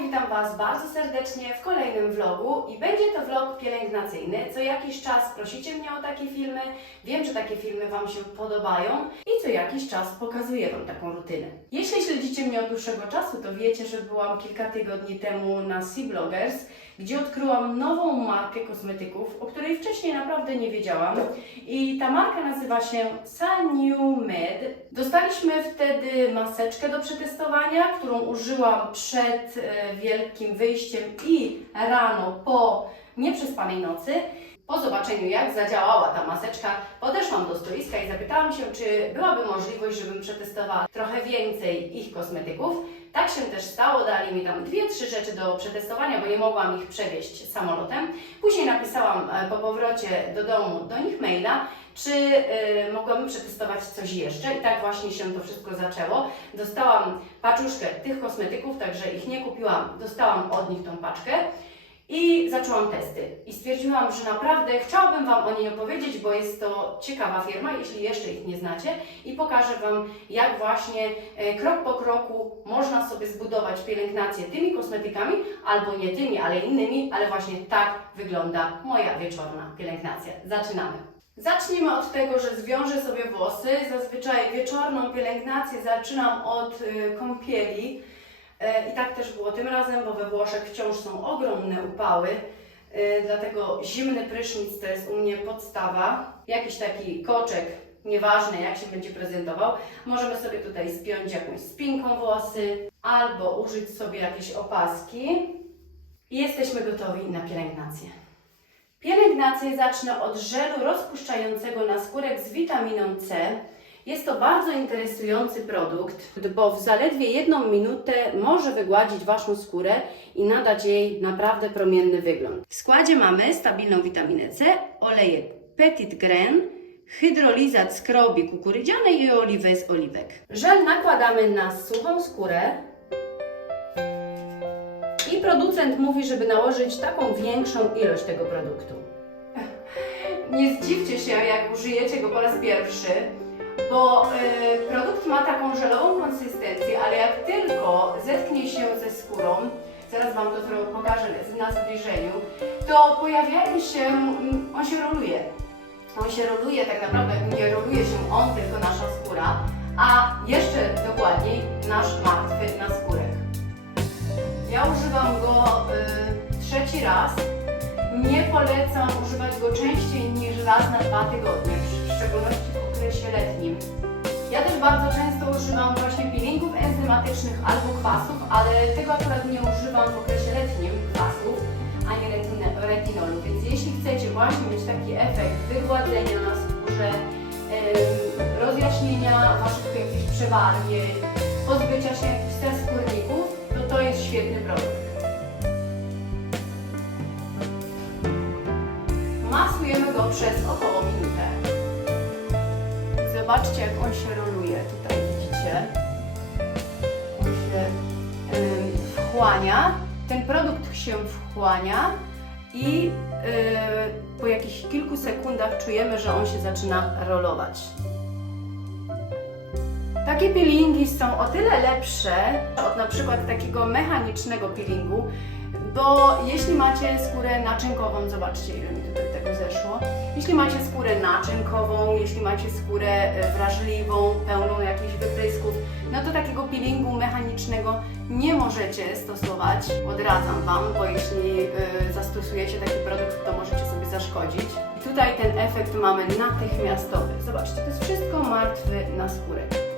witam Was bardzo serdecznie w kolejnym vlogu i będzie to vlog pielęgnacyjny. Co jakiś czas prosicie mnie o takie filmy, wiem, że takie filmy Wam się podobają co jakiś czas pokazuję Wam taką rutynę. Jeśli śledzicie mnie od dłuższego czasu, to wiecie, że byłam kilka tygodni temu na Sea Bloggers, gdzie odkryłam nową markę kosmetyków, o której wcześniej naprawdę nie wiedziałam. I ta marka nazywa się Sanu Med. Dostaliśmy wtedy maseczkę do przetestowania, którą użyłam przed e, wielkim wyjściem i rano po nieprzespanej nocy. Po zobaczeniu, jak zadziałała ta maseczka, podeszłam do stoiska i zapytałam się, czy byłaby możliwość, żebym przetestowała trochę więcej ich kosmetyków. Tak się też stało, dali mi tam dwie, trzy rzeczy do przetestowania, bo nie mogłam ich przewieźć samolotem. Później napisałam e, po powrocie do domu do nich maila, czy y, mogłabym przetestować coś jeszcze. I tak właśnie się to wszystko zaczęło. Dostałam paczuszkę tych kosmetyków, także ich nie kupiłam, dostałam od nich tą paczkę. Zaczęłam testy. I stwierdziłam, że naprawdę chciałabym Wam o niej opowiedzieć, bo jest to ciekawa firma, jeśli jeszcze ich nie znacie. I pokażę Wam, jak właśnie e, krok po kroku można sobie zbudować pielęgnację tymi kosmetykami, albo nie tymi, ale innymi, ale właśnie tak wygląda moja wieczorna pielęgnacja. Zaczynamy. Zacznijmy od tego, że zwiążę sobie włosy. Zazwyczaj wieczorną pielęgnację zaczynam od y, kąpieli. E, I tak też było tym razem, bo we Włoszech wciąż są ogromne upały, e, dlatego zimny prysznic to jest u mnie podstawa. Jakiś taki koczek, nieważne jak się będzie prezentował. Możemy sobie tutaj spiąć jakąś spinką włosy albo użyć sobie jakieś opaski. I jesteśmy gotowi na pielęgnację. Pielęgnację zacznę od żelu rozpuszczającego na skórek z witaminą C. Jest to bardzo interesujący produkt, bo w zaledwie jedną minutę może wygładzić Waszą skórę i nadać jej naprawdę promienny wygląd. W składzie mamy stabilną witaminę C, oleje Petit Grain, hydrolizat skrobi kukurydzianej i oliwę z oliwek. Żel nakładamy na suchą skórę i producent mówi, żeby nałożyć taką większą ilość tego produktu. Nie zdziwcie się, jak użyjecie go po raz pierwszy, bo y, produkt ma taką żelową konsystencję, ale jak tylko zetknie się ze skórą, zaraz Wam to pokażę na zbliżeniu, to pojawiają się, mm, on się roluje. On się roluje, tak naprawdę nie roluje się on, tylko nasza skóra, a jeszcze dokładniej nasz martwy naskórek. Ja używam go y, trzeci raz. Nie polecam używać go częściej niż raz na dwa tygodnie, szczególności w okresie letnim. Ja też bardzo często używam właśnie peelingów enzymatycznych albo kwasów, ale tego akurat nie używam w okresie letnim kwasów, ani retinolu. Więc jeśli chcecie właśnie mieć taki efekt wygładzenia na skórze, rozjaśnienia waszych jakichś przebarwień, pozbycia się jakichś skórników, to to jest świetny produkt. Masujemy go przez około minutę. Zobaczcie, jak on się roluje. Tutaj widzicie. On się wchłania. Ten produkt się wchłania i yy, po jakichś kilku sekundach czujemy, że on się zaczyna rolować. Takie peelingi są o tyle lepsze od na przykład takiego mechanicznego peelingu, bo jeśli macie skórę naczynkową, zobaczcie ile zeszło. Jeśli macie skórę naczynkową, jeśli macie skórę e, wrażliwą, pełną jakichś wyprysków, no to takiego peelingu mechanicznego nie możecie stosować. Odradzam Wam, bo jeśli y, zastosujecie taki produkt, to możecie sobie zaszkodzić. I tutaj ten efekt mamy natychmiastowy. Zobaczcie, to jest wszystko martwy naskórek. Zobaczcie.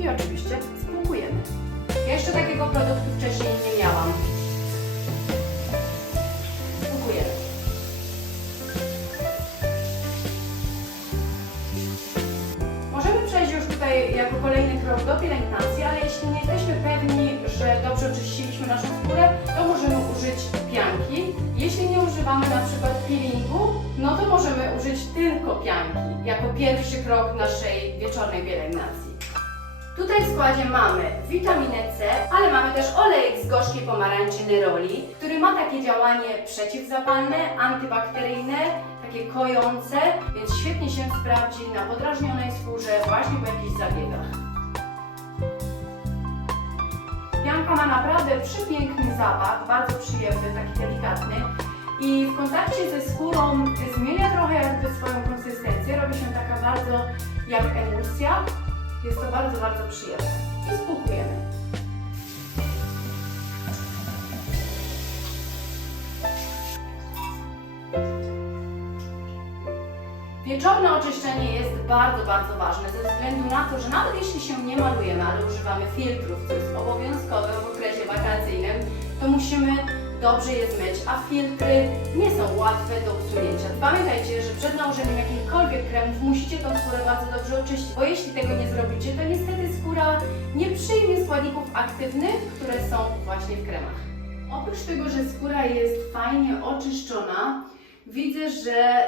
I oczywiście spłukujemy. Ja jeszcze takiego produktu wcześniej nie miałam. Spłukujemy. Możemy przejść już tutaj jako kolejny krok do pielęgnacji, ale jeśli nie jesteśmy pewni, że dobrze oczyściliśmy naszą skórę, to możemy użyć pianki. Jeśli nie używamy na przykład peelingu, no to możemy użyć tylko pianki jako pierwszy krok naszej wieczornej pielęgnacji. Tutaj w składzie mamy witaminę C, ale mamy też olejek z gorzkiej pomarańczy Neroli, który ma takie działanie przeciwzapalne, antybakteryjne, takie kojące, więc świetnie się sprawdzi na podrażnionej skórze właśnie po jakichś zabiegach. Pianka ma naprawdę przepiękny zapach, bardzo przyjemny, taki delikatny i w kontakcie ze skórą zmienia trochę jakby swoją konsystencję, robi się taka bardzo jak emulsja. Jest to bardzo, bardzo przyjemne. I spłukujemy. Wieczorne oczyszczenie jest bardzo, bardzo ważne ze względu na to, że nawet jeśli się nie malujemy, ale używamy filtrów, co jest obowiązkowe w okresie wakacyjnym, to musimy dobrze je zmyć, a filtry nie są łatwe do usunięcia. Pamiętajcie, że przed nałożeniem jakichkolwiek kremów musicie tą skórę bardzo dobrze oczyścić, bo jeśli tego nie zrobicie, to niestety skóra nie przyjmie składników aktywnych, które są właśnie w kremach. Oprócz tego, że skóra jest fajnie oczyszczona, widzę, że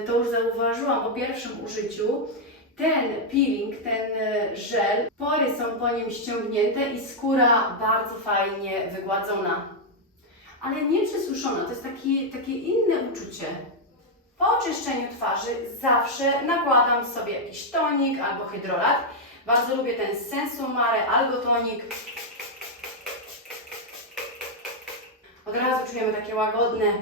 y, to już zauważyłam po pierwszym użyciu, ten peeling, ten y, żel, pory są po nim ściągnięte i skóra bardzo fajnie wygładzona. Ale nie przesuszona, to jest taki, takie inne uczucie. Po oczyszczeniu twarzy zawsze nakładam sobie jakiś tonik albo hydrolat. Bardzo lubię ten Sensumare Algotonik. Od razu czujemy takie łagodne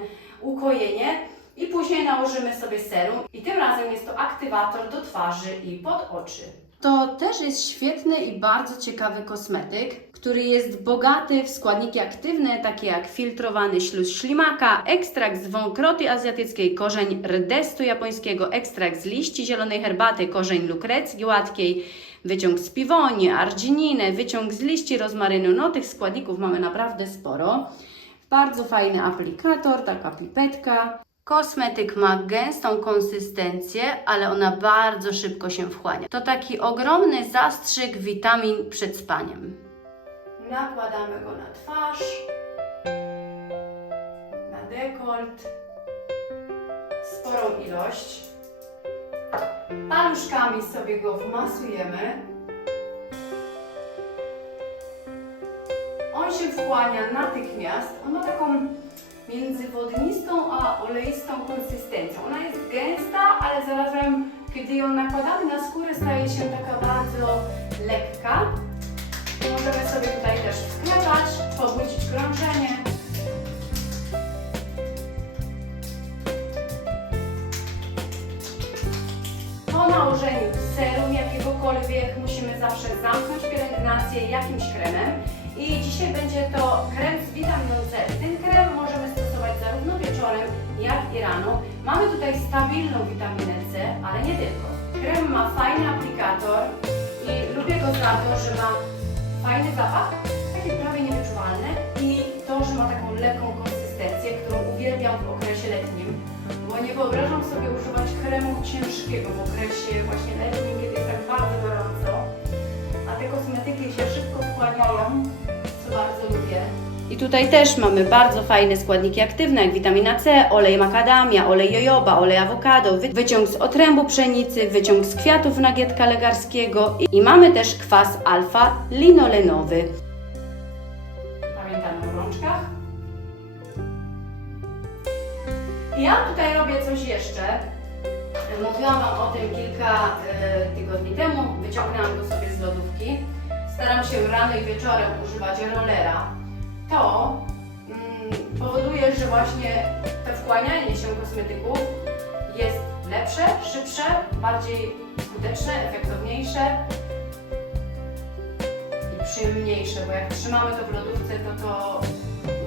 ukojenie i później nałożymy sobie serum i tym razem jest to aktywator do twarzy i pod oczy. To też jest świetny i bardzo ciekawy kosmetyk, który jest bogaty w składniki aktywne, takie jak filtrowany śluz ślimaka, ekstrakt z wąkroty azjatyckiej, korzeń rdestu japońskiego, ekstrakt z liści zielonej herbaty, korzeń lukrecji gładkiej, wyciąg z piwoni, argininę, wyciąg z liści rozmarynu. No tych składników mamy naprawdę sporo. Bardzo fajny aplikator, taka pipetka. Kosmetyk ma gęstą konsystencję, ale ona bardzo szybko się wchłania. To taki ogromny zastrzyk witamin przed spaniem. Nakładamy go na twarz, na dekolt, sporą ilość. Paluszkami sobie go wmasujemy. On się wchłania natychmiast. On ma taką między wodnistą a oleistą konsystencją. Ona jest gęsta, ale zarazem, kiedy ją nakładamy na skórę, staje się taka bardzo lekka. Możemy sobie tutaj też wklepać, pobudzić krążenie. Po nałożeniu serum jakiegokolwiek musimy zawsze zamknąć pielęgnację jakimś kremem. I dzisiaj będzie to krem z witaminą C. Ten krem możemy stosować zarówno wieczorem, jak i rano. Mamy tutaj stabilną witaminę C, ale nie tylko. Krem ma fajny aplikator i lubię go za to, że ma fajny zapach, taki prawie niewyczuwalny i to, że ma taką lekką konsystencję, którą uwielbiam w okresie letnim, bo nie wyobrażam sobie używać kremu ciężkiego w okresie właśnie letnim, kiedy jest tak bardzo gorąco, a te kosmetyki się szybko wchłaniają, co bardzo lubię. I tutaj też mamy bardzo fajne składniki aktywne, jak witamina C, olej makadamia, olej jojoba, olej awokado, wy- wyciąg z otrębu pszenicy, wyciąg z kwiatów nagietka legarskiego i, mamy też kwas alfa-linolenowy. Pamiętamy o rączkach. Ja tutaj robię coś jeszcze. Mówiłam Wam o tym kilka e, tygodni temu. Wyciągnęłam go sobie z lodówki. Staram się rano i wieczorem używać rollera. To mm, powoduje, że właśnie to wchłanianie się kosmetyków jest lepsze, szybsze, bardziej skuteczne, efektowniejsze i przyjemniejsze, bo jak trzymamy to w lodówce, to to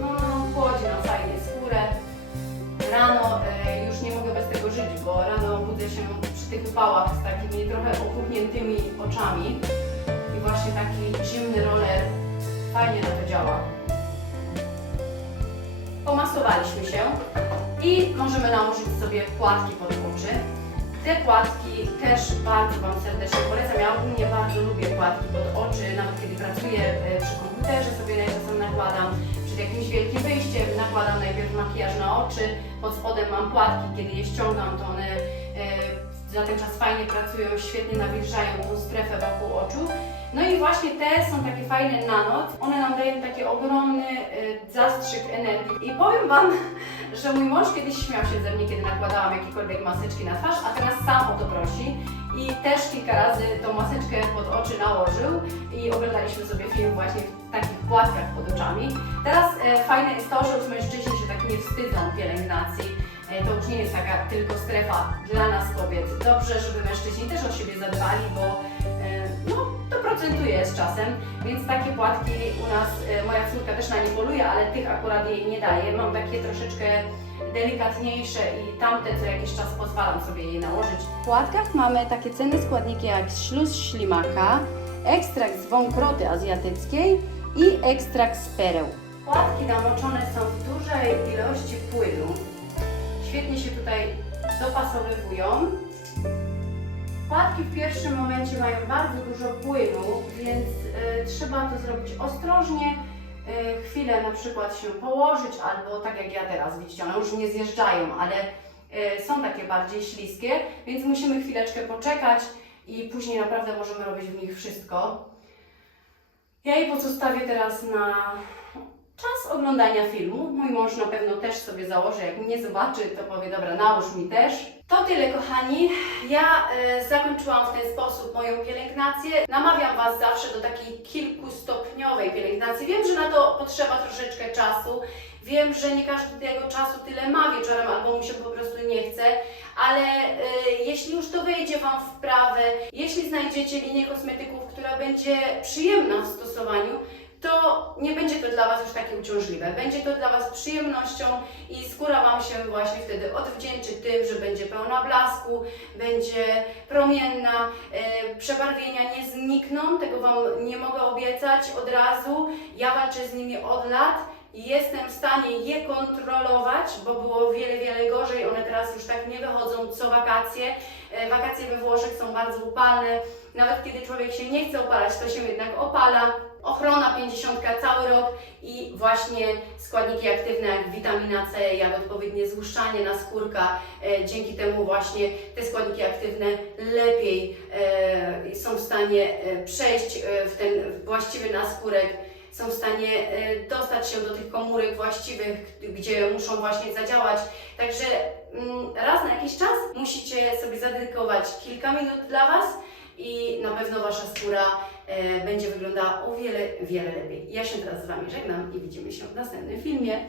no, chłodzi nam fajnie skórę. Rano e, już nie mogę bez tego żyć, bo rano budzę się przy tych upałach z takimi trochę opuchniętymi oczami i właśnie taki zimny roller fajnie na to działa. Pomasowaliśmy się i możemy nałożyć sobie płatki pod oczy. Te płatki też bardzo Wam serdecznie polecam. Ja ogólnie bardzo lubię płatki pod oczy, nawet kiedy pracuję e, przy komputerze sobie czasem nakładam. Przed jakimś wielkim wyjściem nakładam najpierw makijaż na oczy, pod spodem mam płatki, kiedy je ściągam, to one e, za ten czas fajnie pracują, świetnie nawilżają tą strefę wokół oczu. No i właśnie te są takie fajne nanot. One nam dają taki ogromny y, zastrzyk energii. I powiem Wam, że mój mąż kiedyś śmiał się ze mnie, kiedy nakładałam jakiekolwiek maseczki na twarz, a teraz sam o to prosi. I też kilka razy tą maseczkę pod oczy nałożył i oglądaliśmy sobie film właśnie w takich płatkach pod oczami. Teraz e, fajne jest to, że już mężczyźni się tak nie wstydzą pielęgnacji. E, to już nie jest taka tylko strefa dla nas kobiet. Dobrze, żeby mężczyźni też o siebie zadbali, bo no, to procentuje z czasem, więc takie płatki u nas, e, moja córka też na nie poluje, ale tych akurat jej nie daje. Mam takie troszeczkę delikatniejsze i tamte co jakiś czas pozwalam sobie je nałożyć. W płatkach mamy takie cenne składniki jak śluz ślimaka, ekstrakt z wąkroty azjatyckiej i ekstrakt z pereł. Płatki namoczone są w dużej ilości płynu. Świetnie się tutaj dopasowywują. Płatki w pierwszym momencie mają bardzo dużo płynu, więc y, trzeba to zrobić ostrożnie. Y, chwilę na przykład się położyć, albo tak jak ja teraz, widzicie, one już nie zjeżdżają, ale y, są takie bardziej śliskie, więc musimy chwileczkę poczekać i później naprawdę możemy robić w nich wszystko. Ja jej pozostawię teraz na czas oglądania filmu. Mój mąż na pewno też sobie założy, jak mnie zobaczy, to powie, dobra, nałóż mi też. To tyle, kochani. Ja e, zakończyłam w ten sposób moją pielęgnację. Namawiam Was zawsze do takiej kilkustopniowej pielęgnacji. Wiem, że na to potrzeba troszeczkę czasu. Wiem, że nie każdy tego czasu tyle ma wieczorem, albo mu się po prostu nie chce, ale e, jeśli już to wejdzie Wam w wprawę, jeśli znajdziecie linię kosmetyków, która będzie przyjemna w stosowaniu, to nie będzie to dla Was już takie uciążliwe. Będzie to dla Was przyjemnością i skóra Wam się właśnie wtedy odwdzięczy tym, że będzie pełna blasku, będzie promienna, e, przebarwienia nie znikną, tego Wam nie mogę obiecać od razu. Ja walczę z nimi od lat jestem w stanie je kontrolować, bo było wiele, wiele gorzej. One teraz już tak nie wychodzą co wakacje. E, Wakacje we Włoszech są bardzo upalne. Nawet kiedy człowiek się nie chce opalać, to się jednak opala. Ochrona 50 cały rok i właśnie składniki aktywne jak witamina C, jak odpowiednie złuszczanie na skórka. E, dzięki temu właśnie te składniki aktywne lepiej e, są w stanie e, przejść w ten właściwy naskórek są w stanie dostać się do tych komórek właściwych, gdzie muszą właśnie zadziałać. Także mm, raz na jakiś czas musicie sobie zadedykować kilka minut dla Was i na pewno Wasza skóra będzie wyglądała o wiele, wiele lepiej. Ja się teraz z Wami żegnam i widzimy się w następnym filmie.